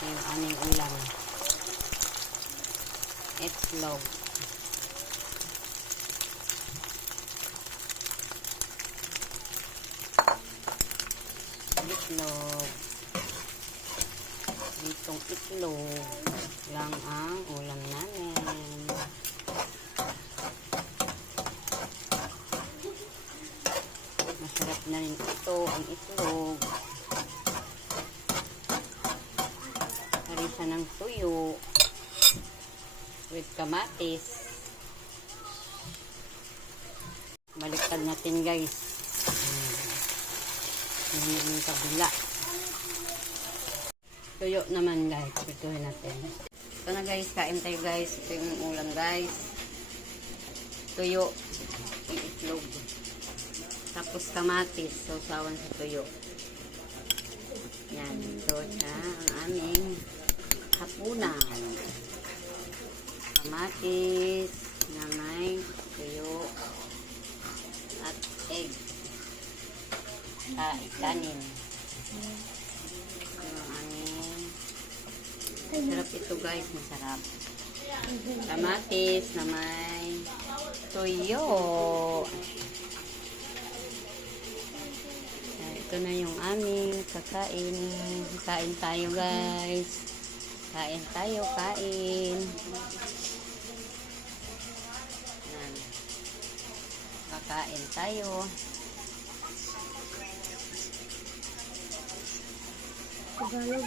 Ito yung aming ulam. Itlog. Itlog. Itong itlog lang ang ulam namin. Masarap na rin ito, ang itlog. Harisa ng tuyo with kamatis. Baliktad natin guys. Yung kabila. Tuyo naman guys. Pituhin natin. Ito na guys. Kain tayo guys. Ito yung ulam guys. Tuyo. Itlog. Tapos kamatis. Sausawan sa tuyo. Yan. Ito siya ang aming hapunan. Kamatis na may tuyo at egg. Kanin. Masarap ito guys, masarap. Kamatis na may toyo. Ito na yung aming kakain. Kain tayo guys. Kain tayo, kain. Yan. Kakain tayo. Tagalog.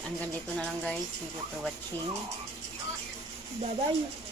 Hanggang dito na lang guys. Thank you for watching. Bye-bye.